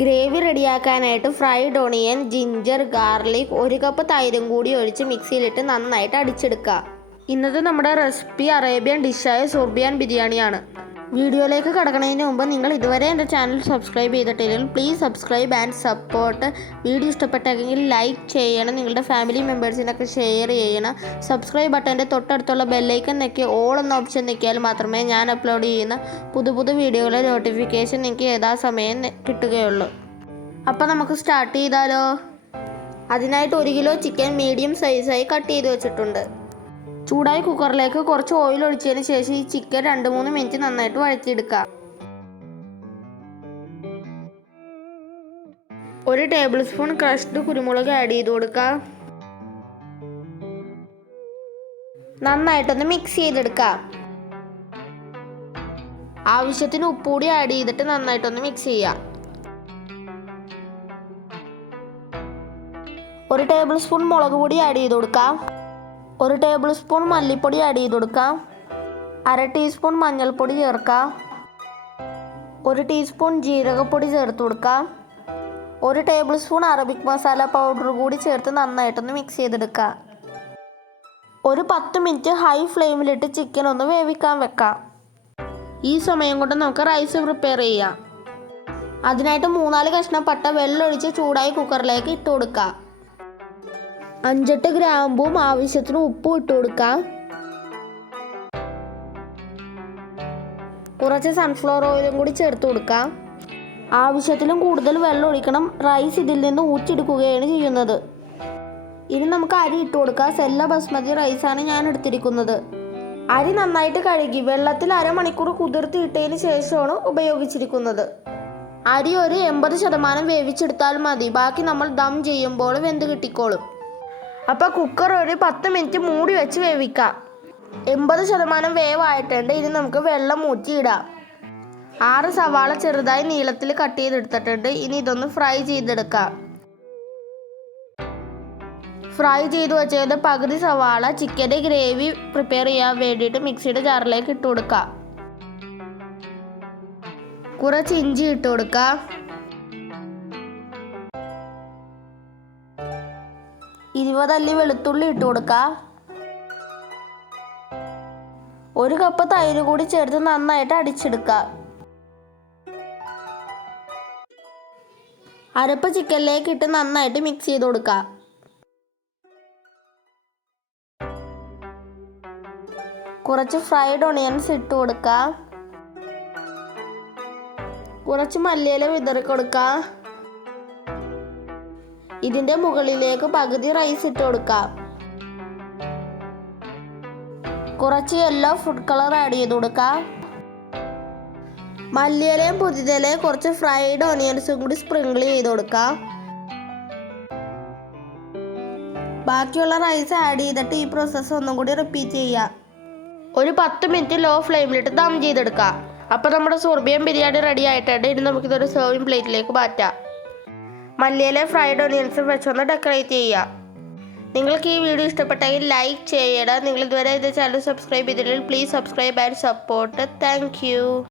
Gravy റെഡിയാക്കാനായിട്ട് fried onion, ginger, garlic, 1 cup തൈരും കൂടി ഒഴിച്ച് മിക്സിയിലിട്ട് നന്നായിട്ട് അടിച്ചെടുക്കുക. ഇന്നത്തെ നമ്മുടെ റെസിപ്പി അറേബ്യൻ ഡിഷായ സുർബിയാൻ ബിരിയാണിയാണ്. വീഡിയോയിലേക്ക് കടക്കുന്നതിന് മുമ്പ് നിങ്ങൾ ഇതുവരെ എൻ്റെ ചാനൽ സബ്സ്ക്രൈബ് ചെയ്തിട്ടില്ലെങ്കിൽ please subscribe and support. Video ഇഷ്ടപ്പെട്ടെങ്കിൽ ലൈക്ക് ചെയ്യണം, നിങ്ങളുടെ ഫാമിലി മെമ്പേഴ്സിനൊക്കെ ഷെയർ ചെയ്യണം. സബ്സ്ക്രൈബ് ബട്ടൻ്റെ തൊട്ടടുത്തുള്ള ബെല്ലൈക്കൻ ഞെക്കി ഓൾ എന്ന ഓപ്ഷൻ ഞെക്കിയാൽ മാത്രമേ ഞാൻ അപ്ലോഡ് ചെയ്യുന്ന പുതിയ വീഡിയോകളുടെ നോട്ടിഫിക്കേഷൻ നിങ്ങൾക്ക് യഥാസമയം കിട്ടുകയുള്ളൂ. അപ്പോൾ നമുക്ക് സ്റ്റാർട്ട് ചെയ്താലോ. അതിനായിട്ട് 1 കിലോ ചിക്കൻ മീഡിയം സൈസായി കട്ട് ചെയ്ത് വെച്ചിട്ടുണ്ട്. ചൂടായ കുക്കറിലേക്ക് കുറച്ച് ഓയിൽ ഒഴിച്ചതിന് ശേഷം ഈ ചിക്കൻ 2-3 മിനിറ്റ് നന്നായിട്ട് വഴറ്റിയെടുക്കുക. 1 ടേബിൾ സ്പൂൺ ക്രഷ്ഡ് കുരുമുളക് ആഡ് ചെയ്ത് കൊടുക്കുക. നന്നായിട്ടൊന്ന് മിക്സ് ചെയ്തെടുക്കുക. ആവശ്യത്തിന് ഉപ്പ് കൂടി ആഡ് ചെയ്തിട്ട് നന്നായിട്ടൊന്ന് മിക്സ് ചെയ്യുക. 1 ടേബിൾ സ്പൂൺ മുളക് പൊടി ആഡ് ചെയ്ത് കൊടുക്കുക. 1 ടേബിൾ സ്പൂൺ മല്ലിപ്പൊടി ആഡ് ചെയ്ത് കൊടുക്കാം. 1/2 ടീസ്പൂൺ മഞ്ഞൾപ്പൊടി ചേർക്കാം. 1 ടീസ്പൂൺ ജീരകപ്പൊടി ചേർത്ത് കൊടുക്കാം. 1 table spoon Arabic masala powder കൂടി ചേർത്ത് നന്നായിട്ടൊന്ന് മിക്സ് ചെയ്തെടുക്കുക. ഒരു 10 മിനിറ്റ് ഹൈ ഫ്ലെയിമിലിട്ട് ചിക്കൻ ഒന്ന് വേവിക്കാൻ വെക്കാം. ഈ സമയം കൊണ്ട് നമുക്ക് റൈസ് പ്രിപ്പയർ ചെയ്യാം. അതിനായിട്ട് 3-4 കഷ്ണം പട്ട വെള്ളമൊഴിച്ച് ചൂടായി കുക്കറിലേക്ക് ഇട്ട് കൊടുക്കാം. 5-8 ഗ്രാമ്പും ആവശ്യത്തിന് ഉപ്പും ഇട്ട് കൊടുക്കാം. കുറച്ച് സൺഫ്ലവർ ഓയിലും കൂടി ചേർത്ത് കൊടുക്കാം. ആവശ്യത്തിലും കൂടുതൽ വെള്ളം ഒഴിക്കണം. റൈസ് ഇതിൽ നിന്ന് ഊറ്റിയെടുക്കുകയാണ് ചെയ്യുന്നത്. ഇനി നമുക്ക് അരി ഇട്ട് കൊടുക്കാം. സെല്ല ബസ്മതി റൈസാണ് ഞാൻ എടുത്തിരിക്കുന്നത്. അരി നന്നായിട്ട് കഴുകി വെള്ളത്തിൽ 1/2 മണിക്കൂർ കുതിർത്തിയിട്ടതിന് ശേഷമാണ് ഉപയോഗിച്ചിരിക്കുന്നത്. അരി ഒരു 80% വേവിച്ചെടുത്താൽ മതി. ബാക്കി നമ്മൾ ദം ചെയ്യുമ്പോൾ വെന്ത് കിട്ടിക്കോളും. അപ്പോൾ കുക്കർ ഒരു 10 മിനിറ്റ് മൂടി വെച്ച് വേവിക്കാം. 80% വേവായിട്ടുണ്ട്. ഇനി നമുക്ക് വെള്ളം ഊറ്റിയിടാം. 6 സവാള ചെറുതായി നീളത്തിൽ കട്ട് ചെയ്തെടുത്തിട്ടുണ്ട്. ഇനി ഇതൊന്ന് ഫ്രൈ ചെയ്തെടുക്കാം. ഫ്രൈ ചെയ്ത് വെച്ചത് പകുതി സവാള ചിക്കൻ്റെ ഗ്രേവി പ്രിപ്പയർ ചെയ്യാൻ വേണ്ടിയിട്ട് മിക്സിയുടെ ജാറിലേക്ക് ഇട്ട് കൊടുക്കുക. കുറച്ച് ഇഞ്ചി ഇട്ട് കൊടുക്കുക. 20 അല്ലി വെളുത്തുള്ളി ഇട്ട് കൊടുക്കുക. 1 കപ്പ് തൈര് കൂടി ചേർത്ത് നന്നായിട്ട് അടിച്ചെടുക്കുക. അരപ്പ് ചിക്കനിലേക്ക് ഇട്ട് നന്നായിട്ട് മിക്സ് ചെയ്ത് കൊടുക്കുക. കുറച്ച് ഫ്രൈഡ് ഓണിയൻസ് ഇട്ട് കൊടുക്കുക. കുറച്ച് മല്ലിയില വിതറി കൊടുക്കുക. ഇതിൻ്റെ മുകളിലേക്ക് പകുതി റൈസ് ഇട്ട് കൊടുക്കാം. കുറച്ച് യെല്ലോ ഫുഡ് കളർ ആഡ് ചെയ്ത് കൊടുക്കാം. മല്ലിയിലയും പുതിനയിലയും കുറച്ച് ഫ്രൈഡ് ഓണിയൻസും കൂടി സ്പ്രിങ്കിൾ ചെയ്ത് കൊടുക്കാം. ബാക്കിയുള്ള റൈസ് ആഡ് ചെയ്തിട്ട് ഈ പ്രോസസ്സ് ഒന്നും കൂടി റിപ്പീറ്റ് ചെയ്യാം. ഒരു 10 മിനിറ്റ് ലോ ഫ്ലെയിമിലിട്ട് ദം ചെയ്തെടുക്കാം. അപ്പോൾ നമ്മുടെ സുർബിയൻ ബിരിയാണി റെഡി ആയിട്ടുണ്ട്. ഇനി നമുക്കിതൊരു സെർവിങ് പ്ലേറ്റിലേക്ക് മാറ്റാം. മല്ലിയില ഫ്രൈഡ് ഓണിയൻസും വെച്ചൊന്ന് ഡെക്കറേറ്റ് ചെയ്യുക. നിങ്ങൾക്ക് ഈ വീഡിയോ ഇഷ്ടപ്പെട്ടെങ്കിൽ ലൈക്ക് ചെയ്യണം. നിങ്ങൾ ഇതുവരെ ഇത് ചാനൽ സബ്സ്ക്രൈബ് ചെയ്തില്ലെങ്കിൽ please subscribe and support. Thank you.